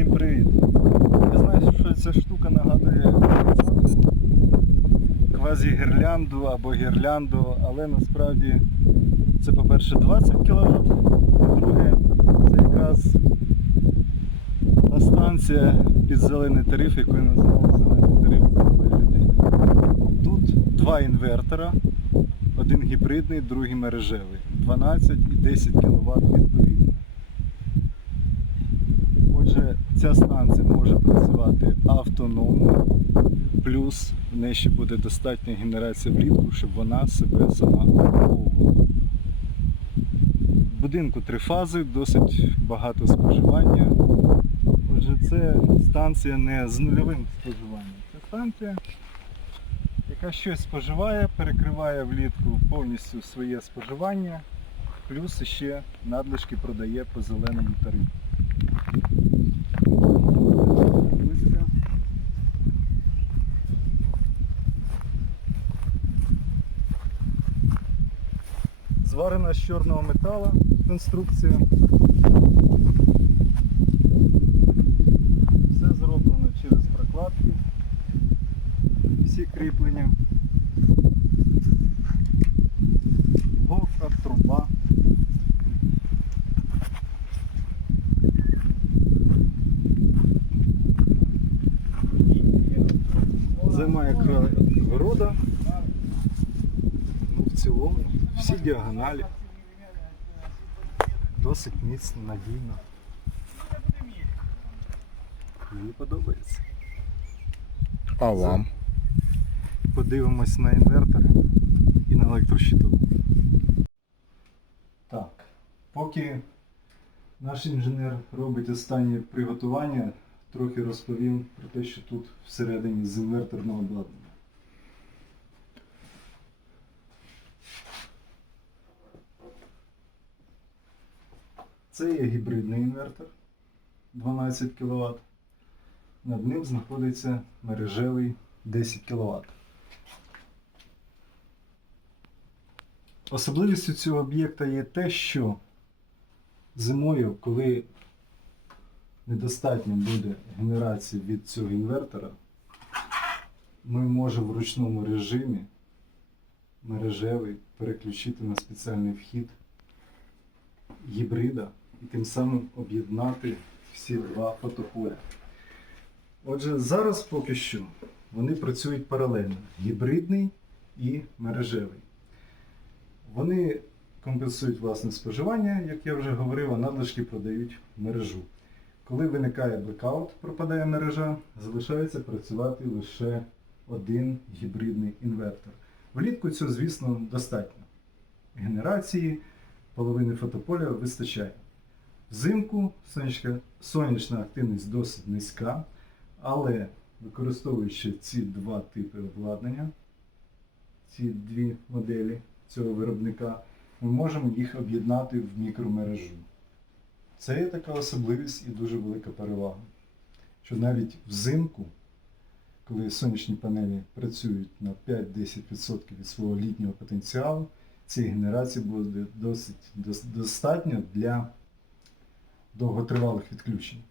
Всім привіт! Я знаю, що ця штука нагадує квазі-гірлянду або гірлянду, але насправді це, по-перше, 20 кВт, по-друге, це якраз та станція під зелений тариф, який я зелений тариф для людини. Тут два інвертора, один гібридний, другий мережевий. 12 і 10 кВт відповідно. Ця станція може працювати автономно, плюс в неї ще буде достатня генерація влітку, щоб вона себе сама обслуговувала. В будинку три фази, досить багато споживання. Отже, це станція не з нульовим споживанням. Це станція, яка щось споживає, перекриває влітку повністю своє споживання, плюс ще надлишки продає по зеленому тарифу. Зварена з чорного металу конструкція. Все зроблено через прокладки. Всі кріплення. Голка, труба. Займає край города. Ну, в цілому всі діагоналі. Досить міцно, надійно. Мені подобається. А вам? Подивимось на інвертори і на електрощитову. Так, поки наш інженер робить останнє приготування, трохи розповім про те, що тут всередині з інверторного обладнання. Це є гібридний інвертор 12 кВт. Над ним знаходиться мережевий 10 кВт. Особливістю цього об'єкта є те, що зимою, коли недостатньо буде генерації від цього інвертора, ми можемо в ручному режимі мережевий переключити на спеціальний вхід гібрида і тим самим об'єднати всі два фотополя. Отже, зараз поки що вони працюють паралельно: гібридний і мережевий. Вони компенсують власне споживання, як я вже говорив, а надлишки продають мережу. Коли виникає блекаут, пропадає мережа, залишається працювати лише один гібридний інвертор. Влітку цього, звісно, достатньо. Генерації половини фотополя вистачає. Взимку сонячна, сонячна активність досить низька, але використовуючи ці два типи обладнання, ці дві моделі цього виробника, ми можемо їх об'єднати в мікромережу. Це є така особливість і дуже велика перевага. Що навіть взимку, коли сонячні панелі працюють на 5-10% від свого літнього потенціалу, цієї генерації буде досить достатньо для довготривалих відключень.